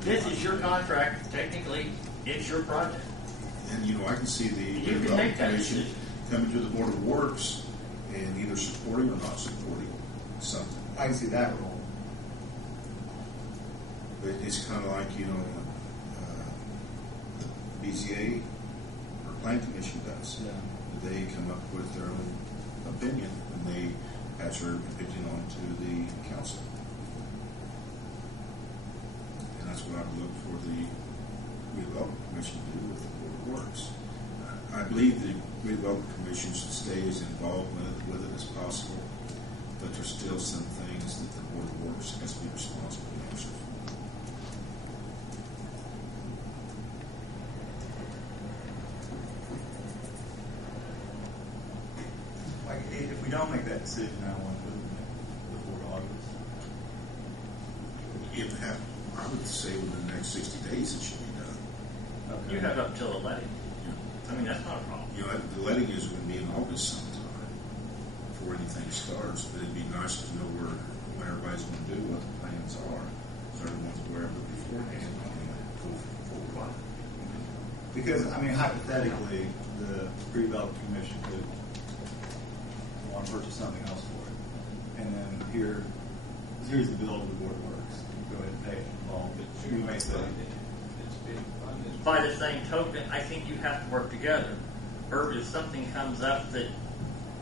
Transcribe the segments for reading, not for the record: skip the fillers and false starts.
This is your contract. Technically, it's your project. And I can see the You can make that commission decision. coming to the Board of Works and either supporting or not supporting something. I can see that role. But it's kind of like, BZA or Plan Commission does. Yeah. They come up with their own opinion and they pass their opinion on to the council. And that's what I would look for the redevelopment commission to do with the Board of Works. I believe the redevelopment commission should stay as involved with it as possible, but there's still some things that the Board of Works has to be responsible and answer for. Like, if we don't make that decision, I want to put it before August. I would say within the next 60 days it should be done. Okay. You have up till the letting. I mean, that's not a problem. The letting is going to be in August sometime before anything starts, but it'd be nice to know where everybody's going to do, what the plans are, so everyone's aware of it beforehand. Go forward. Because, I mean, hypothetically, the redevelopment commission could want to purchase something else for it. And then here's the bill to the Board of Works. Go ahead and pay it. Well, we may say, By the same token, I think you have to work together. Or if something comes up that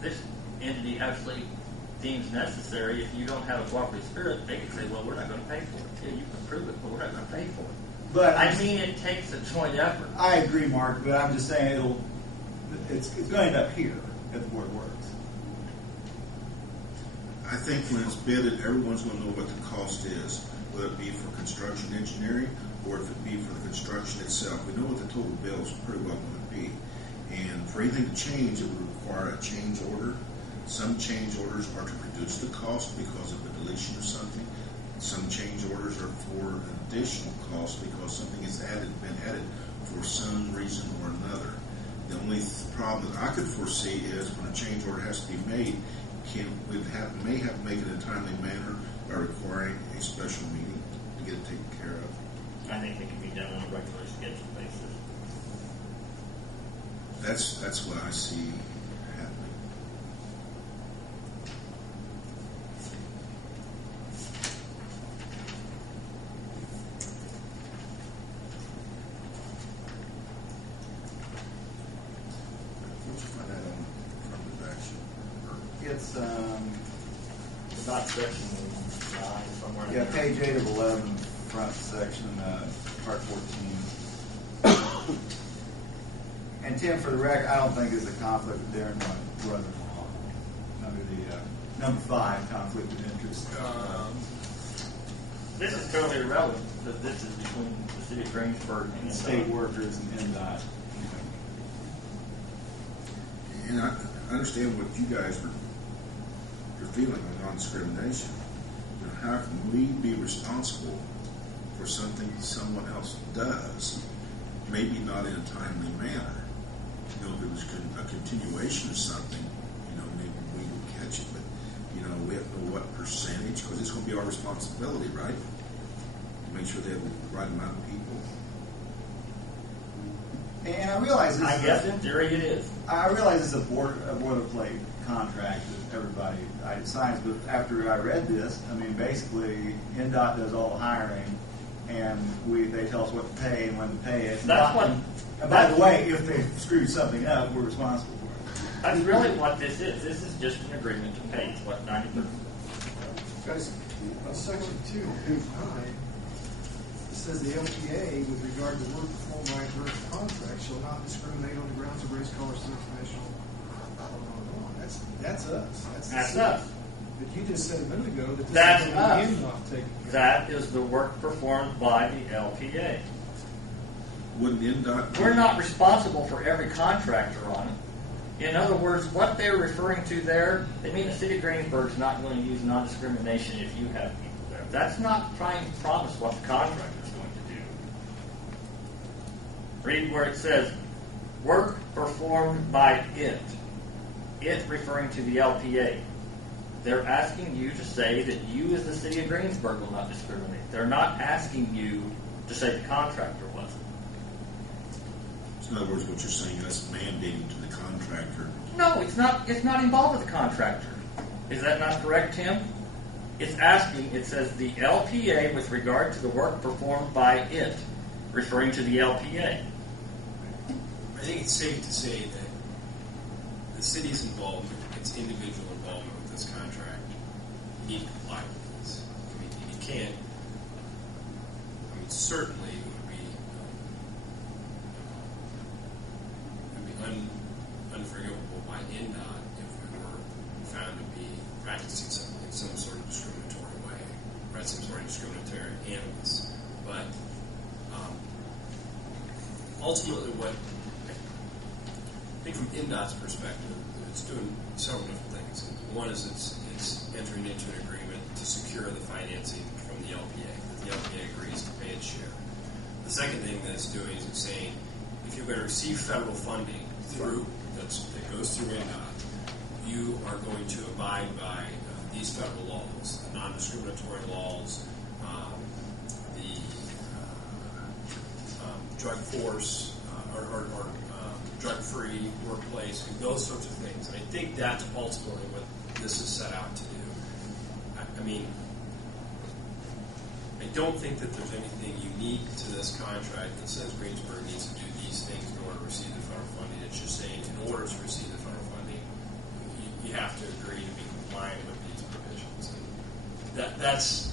this entity actually deems necessary, if you don't have a cooperative spirit, they can say, well, we're not going to pay for it. Yeah, you can prove it, but we're not going to pay for it. but I mean, it takes a joint effort. I agree, Mark, but I'm just saying it's going to end up here at the Board of Works. I think when it's bidded, everyone's going to know what the cost is, whether it be for construction engineering or if it be for the construction itself. We know what the total bill is pretty well going to be. And for anything to change, it would require a change order. Some change orders are to reduce the cost because of a deletion of something. Some change orders are for an additional cost because something has been added for some reason or another. The only problem that I could foresee is when a change order has to be made, we may have to make it in a timely manner by requiring a special meeting to get it taken care of. I think it can be done on a regular schedule basis. That's what I see happening. What'd you find out on affirmative action? It's, Not section 9 somewhere. in yeah, there. page 8 of 11, front section, part 14. And Tim, for the record, I don't think there's a conflict with Darren brother-in-law under the number 5 conflict of interest. This is totally irrelevant, but this is between the city of Greensburg and State workers and NDOT. And I understand what you guys are feeling on non-discrimination. But how can we be responsible for something someone else does, maybe not in a timely manner? If it was a continuation of something, maybe we would catch it, but, we have to know what percentage, because it's going to be our responsibility, right? To make sure they have the right amount of people. And I realize this I guess in theory it is. I realize it's a boilerplate contract that everybody signs, but after I read this, I mean, basically, NDOT does all the hiring, and they tell us what to pay and when to pay it. And by the way, if they screw something up, we're responsible for it. That's really what this is. This is just an agreement to pay. It's what, 90%? Guys, on section 2, page 9, it says the LPA, with regard to work performed by a direct contract, shall not discriminate on the grounds of race, color, sex, national. That's us. That's us. But you just said a minute ago that this That's is us. you not taking care of. That is the work performed by the LPA. Wouldn't NDOT... We're not responsible for every contractor on it. In other words, what they're referring to there, they mean the city of Greensburg is not going to use non-discrimination if you have people there. That's not trying to promise what the contractor is going to do. Read where it says, work performed by it. It referring to the LPA. They're asking you to say that you as the city of Greensburg will not discriminate. They're not asking you to say the contractor wasn't. So in other words, what you're saying is mandating to the contractor. No, it's not. It's not involved with the contractor. Is that not correct, Tim? It's asking. It says the LPA with regard to the work performed by it, referring to the LPA. I think it's safe to say that the city's involvement, its individual involvement with this contract, need to comply with this. I mean, you can't. I mean, certainly it would be unforgivable by NDOT if we were found to be practicing something in some sort of discriminatory way, right? Some sort of discriminatory animus. But ultimately, what I think from NDOT's perspective, it's doing several different things. One is it's entering into an agreement to secure the financing from the LPA. The LPA agrees to pay its share. The second thing that it's doing is it's saying, if you're going to receive federal funding that goes through NDOT, you are going to abide by these federal laws, the non-discriminatory laws, the drug force or drug-free workplace, and those sorts of things. And I think that's ultimately what this is set out to do. I mean, I don't think that there's anything unique to this contract that says Greensburg needs to do these things in order to receive the federal funding. It's just saying in order to receive the federal funding, you have to agree to be compliant with these provisions. And that's.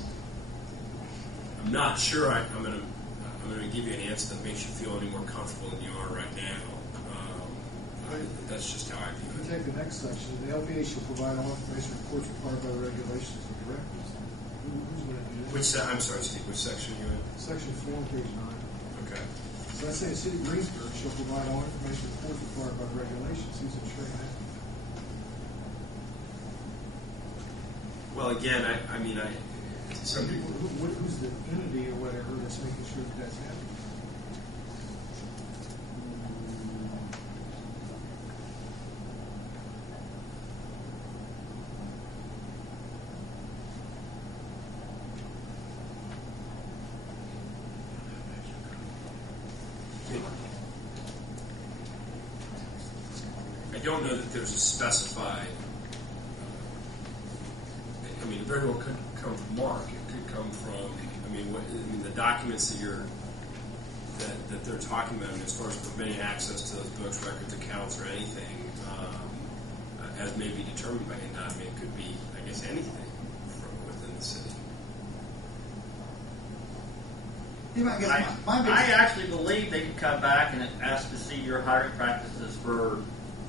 I'm not sure I'm going to give you an answer that makes you feel any more comfortable than you are right now. That's just how I view If it. you take the next section, the LPA shall provide all information reports required by the regulations and directives. Who's going to do that? I'm sorry, Steve, which section are you in? Section 4, page 9. Okay. So that's saying the city of Greensburg shall provide all information reports required by the regulations. Who's ensuring that? Well, again, some people. Who's the entity or whatever that's making sure that that's happening? I don't know that there's a specified. I mean, it very well could come from Mark. It could come from. The documents that they're talking about, as far as permitting access to those books, records, accounts, or anything, as may be determined by NDOT. I mean, it could be, I guess, anything from within the city. I actually believe they could come back and ask to see your hiring practices for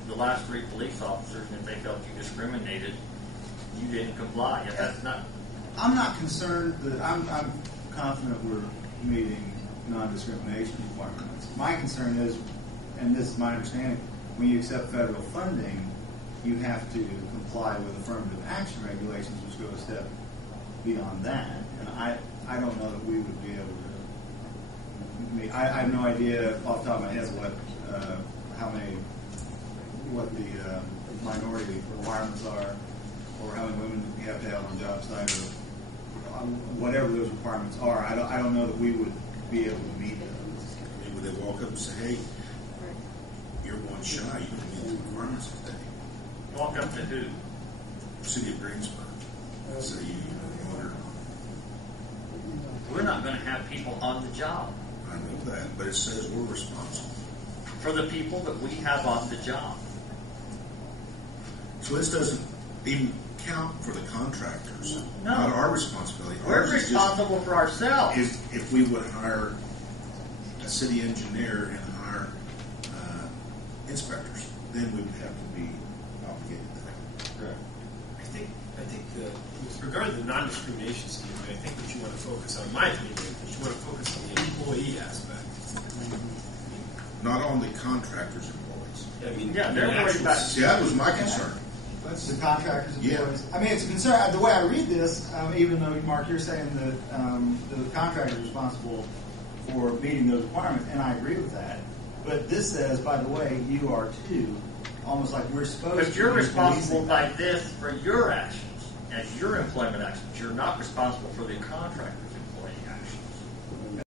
the last 3 police officers, and if they felt you discriminated, you didn't comply. If that's not. I'm not concerned that I'm confident we're meeting non-discrimination requirements. My concern is, and this is my understanding, when you accept federal funding, you have to comply with affirmative action regulations, which go a step beyond that. And I don't know that we would be able to. I have no idea off the top of my head what the minority requirements are, or how many women you have to have on the job site, or whatever those requirements are. I don't know that we would be able to meet those. I mean, would they walk up and say, "Hey, you're one shy. You don't meet the requirements today." Walk up to who? City of Greensburg. So you order. We're not going to have people on the job. I know that, but it says we're responsible. For the people that we have on the job. So this doesn't even count for the contractors. No. Not our responsibility. We're Ours is just- responsible for ourselves. is if we would hire a city engineer and hire inspectors, then we would have to be obligated to that. Correct. I think with regard to the non-discrimination scheme, I think what you want to focus on, my opinion, is you want to focus on the employee aspect. Not on the contractors' employees. I mean, Yeah, they're worried about. See, that was my concern. That's the contractors' Yeah. employees. I mean, it's a concern. The way I read this, even though, Mark, you're saying that the contractor is responsible for meeting those requirements, and I agree with that. But this says, by the way, you are too, almost like we're supposed to. But you're be responsible policing by that. this for your actions, as your employment actions. You're not responsible for the contractor's